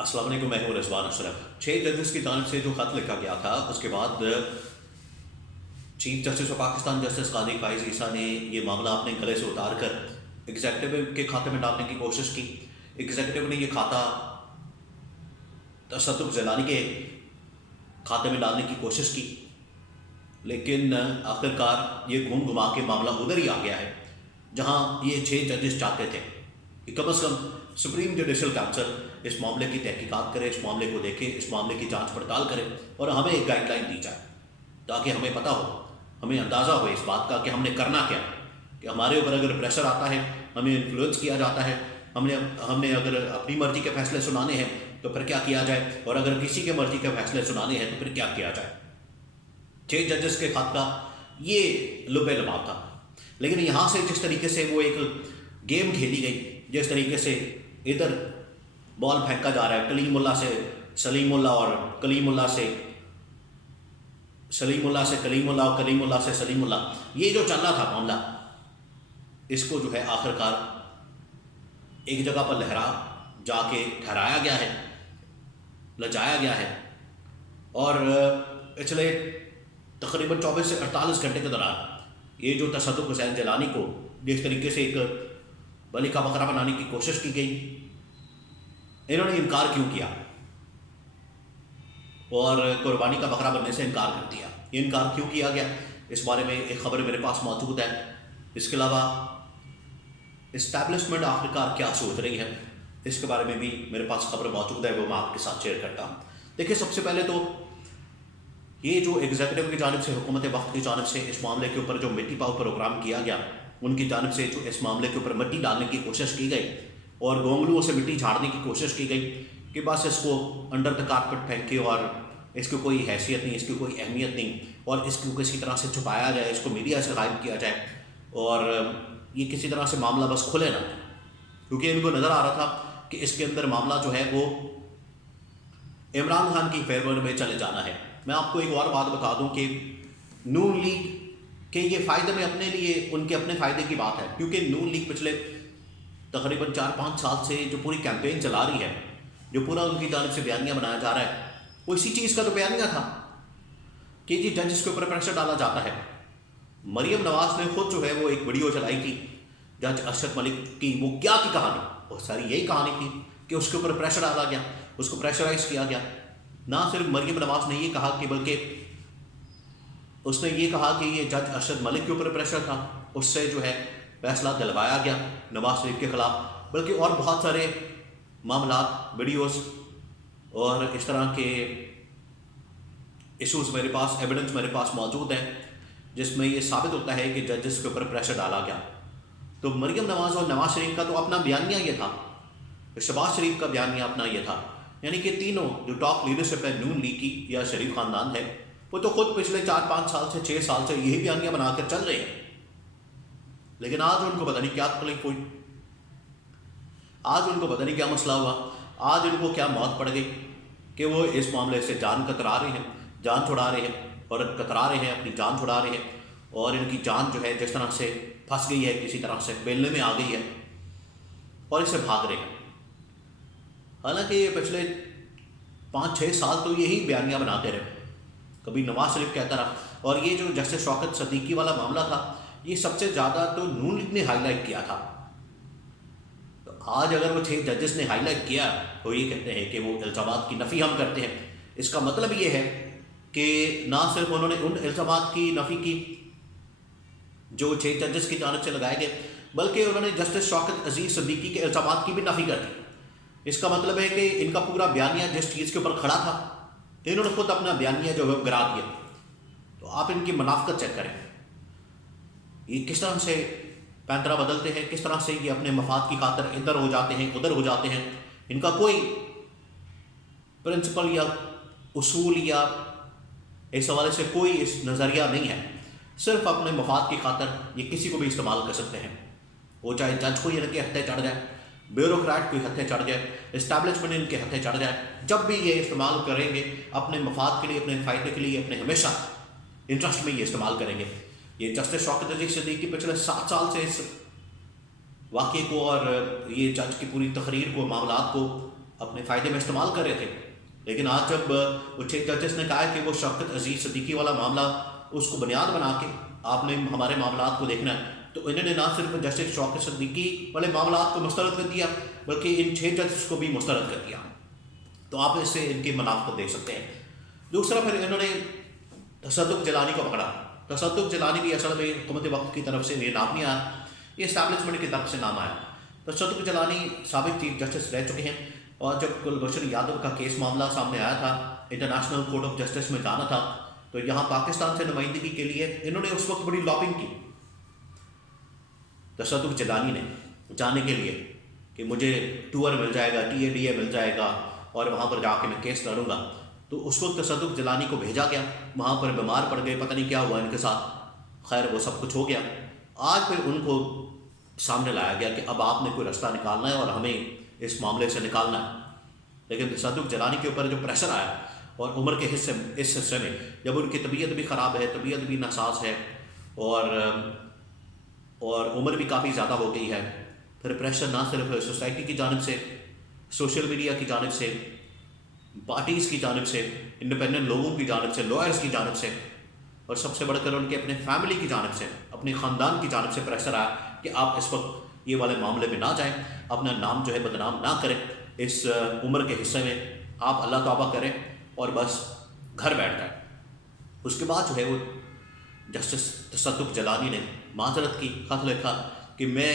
السلام علیکم، میں ہوں رضوان اشرف۔ 6 ججز کی جانب سے جو خط لکھا گیا تھا، اس کے بعد chief justice of Pakistan justice قاضی فائز عیسیٰ نے یہ معاملہ اپنے گلے سے اتار کر ایگزیکٹو کے کھاتے میں ڈالنے کی کوشش کی۔ ایگزیکٹو نے یہ کھاتا تصدق جیلانی کے کھاتے میں ڈالنے کی کوشش کی، لیکن آخرکار یہ گھوم گھما کے معاملہ ادھر ہی آ گیا ہے جہاں یہ 6 ججز چاہتے تھے کہ کم از کم سپریم جوڈیشل کونسل اس معاملے کی تحقیقات کرے، اس معاملے کو دیکھے، اس معاملے کی جانچ پڑتال کرے اور ہمیں ایک گائیڈ لائن دی جائے تاکہ ہمیں پتہ ہو، ہمیں اندازہ ہو اس بات کا کہ ہم نے کرنا کیا، کہ ہمارے اوپر اگر پریشر آتا ہے، ہمیں انفلوئنس کیا جاتا ہے، ہم نے اگر اپنی مرضی کے فیصلے سنانے ہیں تو پھر کیا کیا جائے، اور اگر کسی کے مرضی کے فیصلے سنانے ہیں تو پھر کیا کیا جائے۔ 6 ججز کے خط کا یہ لب لباب تھا، لیکن یہاں سے جس طریقے سے وہ ایک گیم کھیلی گئی، جس طریقے سے ادھر بال پھینکا جا رہا ہے کلیم اللہ سے سلیم اللہ، اور کلیم اللہ سے سلیم اللہ سے کلیم اللہ، اور کلیم اللہ سے سلیم اللہ، یہ جو چل رہا تھا معاملہ، اس کو جو ہے آخرکار ایک جگہ پر لہرا جا کے ٹھہرایا گیا ہے، لجایا گیا ہے، اور پچھلے تقریباً 24 سے 48 گھنٹے کے دوران یہ جو تصدق حسین جیلانی کو جس طریقے سے ایک بلی کا بکرا بنانے کی کوشش کی گئی، انہوں نے انکار کیوں کیا اور قربانی کا بکرا بننے سے انکار کر دیا، یہ انکار کیوں کیا گیا، اس بارے میں ایک خبر میرے پاس موجود ہے۔ اس کے علاوہ اسٹیبلشمنٹ آخرکار کیا سوچ رہی ہے، اس کے بارے میں بھی میرے پاس خبر موجود ہے، وہ میں آپ کے ساتھ شیئر کرتا ہوں۔ دیکھیں، سب سے پہلے تو یہ جو ایگزیکٹو کی جانب سے، حکومت وقت کی جانب سے اس معاملے کے اوپر جو مٹی پاؤ پروگرام کیا گیا، ان کی جانب سے جو اس معاملے کے اوپر مٹی ڈالنے کی کوشش کی گئی اور گونگلوؤں سے مٹی جھاڑنے کی کوشش کی گئی کہ بس اس کو انڈر دا کارپٹ پھینکے اور اس کی کوئی حیثیت نہیں، اس کی کوئی اہمیت نہیں، اور اس کو کسی طرح سے چھپایا جائے، اس کو میڈیا سے غائب کیا جائے اور یہ کسی طرح سے معاملہ بس کھلے نہ، کیونکہ ان کو نظر آ رہا تھا کہ اس کے اندر معاملہ جو ہے وہ عمران خان کی فیور میں چلے جانا ہے۔ میں آپ کو ایک اور بات بتا دوں کہ نون لیگ کے یہ فائدے میں اپنے لیے، ان کے اپنے فائدے کی بات ہے، کیونکہ نون لیگ پچھلے تقریباً 4-5 سال سے جو پوری کیمپین چلا رہی ہے، جو پورا ان کی جانب سے بیانیہ بنایا جا رہا ہے، وہ اسی چیز کا تو بیانیہ تھا کہ جی ججز کے اوپر پریشر ڈالا جاتا ہے۔ مریم نواز نے خود جو ہے وہ ایک ویڈیو چلائی تھی جج ارشد ملک کی، وہ کیا کی کہانی، بہت ساری یہی کہانی تھی کہ اس کے اوپر پریشر ڈالا گیا، اس کو پریشرائز کیا گیا۔ نہ صرف مریم نواز نے یہ کہا کہ بلکہ اس نے یہ کہا کہ یہ جج ارشد ملک کے اوپر پریشر تھا، اس سے جو ہے فیصلہ دلوایا گیا نواز شریف کے خلاف، بلکہ اور بہت سارے معاملات، ویڈیوز اور اس طرح کے ایشوز میرے پاس، ایویڈنس میرے پاس موجود ہیں جس میں یہ ثابت ہوتا ہے کہ ججز کے اوپر پریشر ڈالا گیا۔ تو مریم نواز اور نواز شریف کا تو اپنا بیانیہ یہ تھا، شہباز شریف کا بیانیہ اپنا یہ تھا، یعنی کہ تینوں جو ٹاپ لیڈرشپ ہے نون لیگ کی یا شریف خاندان ہے، وہ تو خود پچھلے 4-5 سال سے 6 سال سے یہی بیانیہ بنا کر چل رہے ہیں، لیکن آج ان کو پتہ نہیں کیا تکلیف ہوئی، آج ان کو پتہ نہیں کیا مسئلہ ہوا، آج ان کو کیا موت پڑ گئی کہ وہ اس معاملے سے جان کترا رہے ہیں، جان چھڑا رہے ہیں، اور کترا رہے ہیں، اپنی جان چھڑا رہے ہیں، اور ان کی جان جو ہے جس طرح سے پھنس گئی ہے، کسی طرح سے بیلنے میں آ گئی ہے اور اسے بھاگ رہے ہیں۔ حالانکہ یہ پچھلے 5-6 سال تو یہی بیانیہ بناتے رہے، کبھی نواز شریف کہتا رہا، اور یہ جو جسٹس شوکت صدیقی والا معاملہ تھا، یہ سب سے زیادہ تو نون لیگ نے ہائی لائٹ کیا تھا۔ تو آج اگر وہ 6 ججز نے ہائی لائٹ کیا، وہ یہ کہتے ہیں کہ وہ الزامات کی نفی ہم کرتے ہیں، اس کا مطلب یہ ہے کہ نہ صرف انہوں نے ان الزامات کی نفی کی جو 6 ججز کی جانب سے لگائے گئے، بلکہ انہوں نے جسٹس شوکت عزیز صدیقی کے الزامات کی بھی نفی کر دی۔ اس کا مطلب ہے کہ ان کا پورا بیانیہ جس چیز کے اوپر کھڑا تھا، انہوں نے خود اپنا بیانیہ جو ہے گرا دیا۔ تو آپ ان کی منافقت چیک کریں، یہ کس طرح سے پینترا بدلتے ہیں، کس طرح سے یہ اپنے مفاد کی خاطر ادھر ہو جاتے ہیں، ادھر ہو جاتے ہیں، ان کا کوئی پرنسپل یا اصول یا اس حوالے سے کوئی اس نظریہ نہیں ہے، صرف اپنے مفاد کی خاطر یہ کسی کو بھی استعمال کر سکتے ہیں، وہ چاہے جج کو ان کے ہتھے چڑھ جائے، بیوروکریٹ کوئی ہتھے چڑھ جائے، اسٹیبلشمنٹ ان کے ہتھے چڑھ جائے، جب بھی یہ استعمال کریں گے اپنے مفاد کے لیے، اپنے فائدے کے لیے، اپنے ہمیشہ انٹرسٹ میں یہ استعمال کریں گے۔ یہ جسٹس شوکت عزیز صدیقی پچھلے 7 سال سے اس واقعے کو اور یہ جج کی پوری تقریر کو، معاملات کو اپنے فائدے میں استعمال کر رہے تھے. لیکن آج جب وہ 6 ججز نے کہا ہے کہ وہ شوکت عزیز صدیقی والا معاملہ اس کو بنیاد بنا کے آپ نے ہمارے معاملات کو دیکھنا ہے، تو انہوں نے نہ صرف جسٹس شوکت صدیقی والے معاملات کو مسترد کر دیا بلکہ ان 6 ججز کو بھی مسترد کر دیا. تو آپ اس سے ان کی منافقت دیکھ سکتے ہیں. دوسرا پھر انہوں نے تصدق جیلانی کو پکڑا. تصدق جیلانی بھی اصل میں حکومت وقت کی طرف سے یہ نام نہیں آیا، یہ اسٹیبلشمنٹ کی طرف سے نام آیا. تصدق جیلانی سابق چیف جسٹس رہ چکے ہیں، اور جب کلبھوشن یادو کا کیس معاملہ سامنے آیا تھا، انٹرنیشنل کورٹ آف جسٹس میں جانا تھا، تو یہاں پاکستان سے نمائندگی کے لیے انہوں نے اس وقت بڑی لابنگ کی تصدق جیلانی نے جانے کے لیے کہ مجھے ٹور مل جائے گا، TADA مل جائے گا اور وہاں پر جا کے میں کیس لڑوں گا. تو اس وقت تصدق جیلانی کو بھیجا گیا، وہاں پر بیمار پڑ گئے، پتہ نہیں کیا ہوا ان کے ساتھ، خیر وہ سب کچھ ہو گیا. آج پھر ان کو سامنے لایا گیا کہ اب آپ نے کوئی رستہ نکالنا ہے اور ہمیں اس معاملے سے نکالنا ہے. لیکن تصدق جیلانی کے اوپر جو پریشر آیا اور عمر کے اس حصے میں جب ان کی طبیعت بھی خراب ہے، طبیعت بھی ناساز ہے اور عمر بھی کافی زیادہ ہو گئی ہے، پھر پریشر نہ صرف سوسائٹی کی جانب سے، سوشل میڈیا کی جانب سے، پارٹیز کی جانب سے، انڈیپینڈنٹ لوگوں کی جانب سے، لائرز کی جانب سے، اور سب سے بڑھ کر ان کے اپنے فیملی کی جانب سے، اپنے خاندان کی جانب سے پریشر آیا کہ آپ اس وقت یہ والے معاملے میں نہ جائیں، اپنا نام جو ہے بدنام نہ کریں اس عمر کے حصے میں، آپ اللہ توبہ کریں اور بس گھر بیٹھ جائیں. اس کے بعد جو ہے وہ جسٹس تصدق جیلانی نے معذرت کی، خط لکھا کہ میں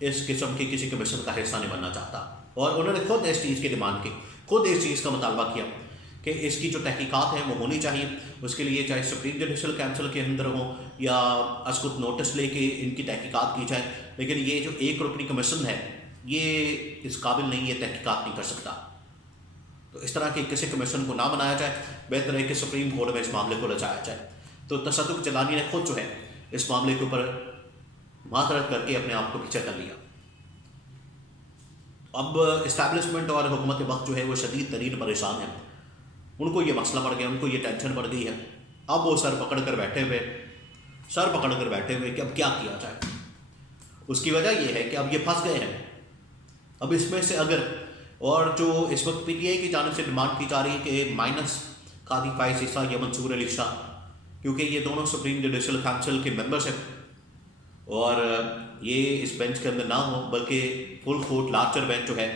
اس قسم کی کسی کمیشن کا حصہ نہیں بننا چاہتا، اور انہوں نے خود اس چیز کی ڈیمانڈ کی، خود اس چیز کا مطالبہ کیا کہ اس کی جو تحقیقات ہیں وہ ہونی چاہیے. اس کے لیے چاہے سپریم جوڈیشل کونسل کے اندر ہوں یا اسکت نوٹس لے کے ان کی تحقیقات کی جائے، لیکن یہ جو ایک رکنی کمیشن ہے یہ اس قابل نہیں، یہ تحقیقات نہیں کر سکتا. تو اس طرح کی کسی کمیشن کو نہ بنایا جائے، بہتر ہے کہ سپریم کورٹ میں اس معاملے کو لچایا جائے. تو تصدق جیلانی نے خود جو ہے اس معاملے کے اوپر معذرت کر کے اپنے آپ کو پیچھے کر لیا. اب اسٹیبلشمنٹ اور حکومت وقت جو ہے وہ شدید ترین پریشان ہیں، ان کو یہ مسئلہ پڑ گیا، ان کو یہ ٹینشن پڑ گئی ہے. اب وہ سر پکڑ کر بیٹھے ہوئے کہ اب کیا کیا جائے. اس کی وجہ یہ ہے کہ اب یہ پھنس گئے ہیں. اب اس میں سے اگر، اور جو اس وقت PTI کی جانب سے ڈیمانڈ کی جا رہی ہے کہ مائنس قاضی فائز عیسیٰ یا منصور علی شاہ، کیونکہ یہ دونوں سپریم جوڈیشل کونسل کے ممبرس ہیں اور یہ اس بینچ کے اندر نہ ہوں بلکہ فل کورٹ لارجر بینچ جو ہے،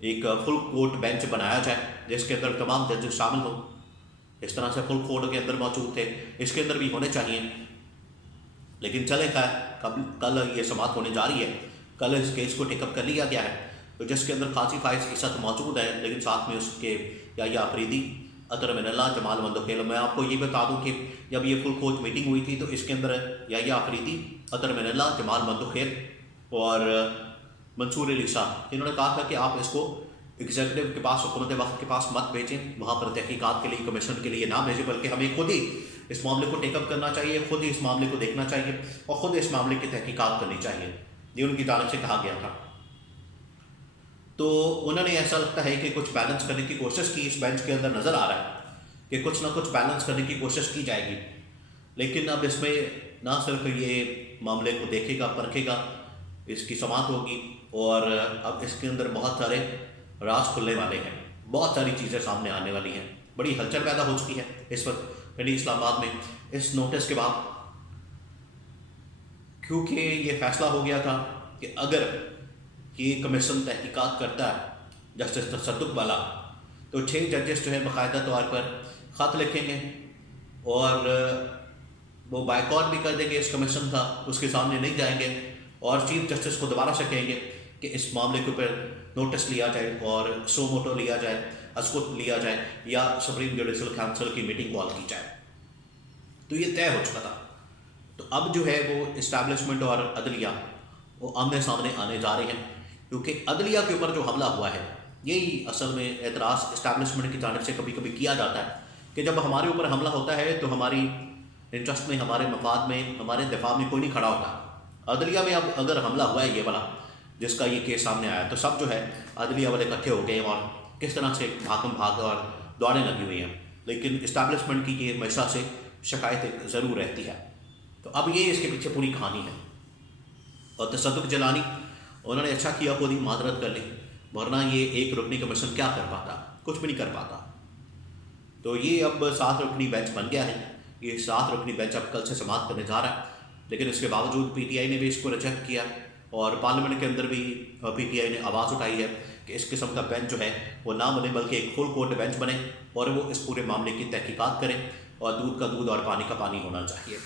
ایک فل کورٹ بینچ بنایا جائے جس کے اندر تمام ججز شامل ہوں. اس طرح سے فل کورٹ کے اندر موجود تھے، اس کے اندر بھی ہونے چاہیے. لیکن چلے کل یہ سماعت ہونے جا رہی ہے، کل اس کیس کو ٹیک اپ کر لیا گیا ہے، تو جس کے اندر قاضی فائز عیسیٰ موجود ہے، لیکن ساتھ میں اس کے یا آفریدی، اطہر من اللہ، جمال مندوخیل. میں آپ کو یہ بتا دوں کہ جب یہ فل کورٹ میٹنگ ہوئی تھی تو اس کے اندر یا آفریدی، اطہر من اللہ، جمال مندوخیل اور منصور علی شاہ، انہوں نے کہا تھا کہ آپ اس کو ایگزیکٹو کے پاس، حکومت وقت کے پاس مت بھیجیں، وہاں پر تحقیقات کے لیے، کمیشن کے لیے نہ بھیجیں، بلکہ ہمیں خود ہی اس معاملے کو ٹیک اپ کرنا چاہیے، خود ہی اس معاملے کو دیکھنا چاہیے اور خود اس معاملے کی تحقیقات کرنی چاہیے. یہ ان کی جانب سے کہا گیا تھا. تو انہوں نے ایسا لگتا ہے کہ کچھ بیلنس کرنے کی کوشش کی، اس بینچ کے اندر نظر آ رہا ہے کہ کچھ نہ کچھ بیلنس کرنے کی کوشش کی جائے گی. لیکن اب اس میں نہ صرف یہ معاملے کو دیکھے گا، پرکھے گا، اس کی سماعت ہوگی، اور اب اس کے اندر بہت سارے راز کھلنے والے ہیں، بہت ساری چیزیں سامنے آنے والی ہیں. بڑی ہلچل پیدا ہو چکی ہے اس وقت پنڈی اسلام آباد میں اس نوٹس کے بعد، کیونکہ یہ فیصلہ ہو گیا تھا کہ اگر یہ کمیشن تحقیقات کرتا ہے جسٹس تصدق والا، تو 6 ججز جو ہے باقاعدہ طور پر خط لکھیں گے اور وہ بائیکاٹ بھی کر دیں گے اس کمیشن کا، اس کے سامنے نہیں جائیں گے، اور چیف جسٹس کو دوبارہ سے کہیں گے کہ اس معاملے کے اوپر نوٹس لیا جائے اور سو موٹو لیا جائے، اسکوت لیا جائے، یا سپریم جوڈیشل کونسل کی میٹنگ کال کی جائے. تو یہ طے ہو چکا تھا. تو اب جو ہے وہ اسٹیبلشمنٹ اور عدلیہ وہ آمنے سامنے آنے جا رہے ہیں، کیونکہ عدلیہ کے اوپر جو حملہ ہوا ہے، یہی اصل میں اعتراض اسٹیبلشمنٹ کی جانب سے کبھی کبھی کیا جاتا ہے کہ جب ہمارے اوپر حملہ ہوتا ہے تو ہماری انٹرسٹ میں، ہمارے مفاد میں، ہمارے دفاع میں کوئی نہیں کھڑا ہوتا. عدلیہ میں اب اگر حملہ ہوا ہے یہ والا جس کا یہ کیس سامنے آیا، تو سب جو ہے عدلیہ والے اکٹھے ہو گئے اور کس طرح سے بھاگ اور دوڑیں لگی ہوئی ہیں. لیکن اسٹیبلشمنٹ کی یہ ہمیشہ سے شکایت ضرور رہتی ہے. تو اب یہ اس کے پیچھے پوری کہانی ہے. اور تصدق جیلانی، انہوں نے اچھا کیا خود ہی معذرت کر لی، ورنہ یہ ایک رکنی کمیشن کیا کر پاتا؟ کچھ بھی نہیں کر پاتا۔ تو یہ اب 7 رکنی بینچ بن گیا ہے، یہ 7 رکنی بینچ اب کل سے سماعت کرنے جا رہا ہے، لیکن اس کے باوجود پی ٹی آئی نے بھی اس کو ریجیکٹ کیا، اور پارلیمنٹ کے اندر بھی پی ٹی آئی نے آواز اٹھائی ہے کہ اس قسم کا بینچ جو ہے وہ نہ بنے، بلکہ ایک فل کورٹ بینچ بنے اور وہ اس پورے معاملے کی تحقیقات کریں، اور دودھ کا دودھ اور پانی کا پانی ہونا چاہیے۔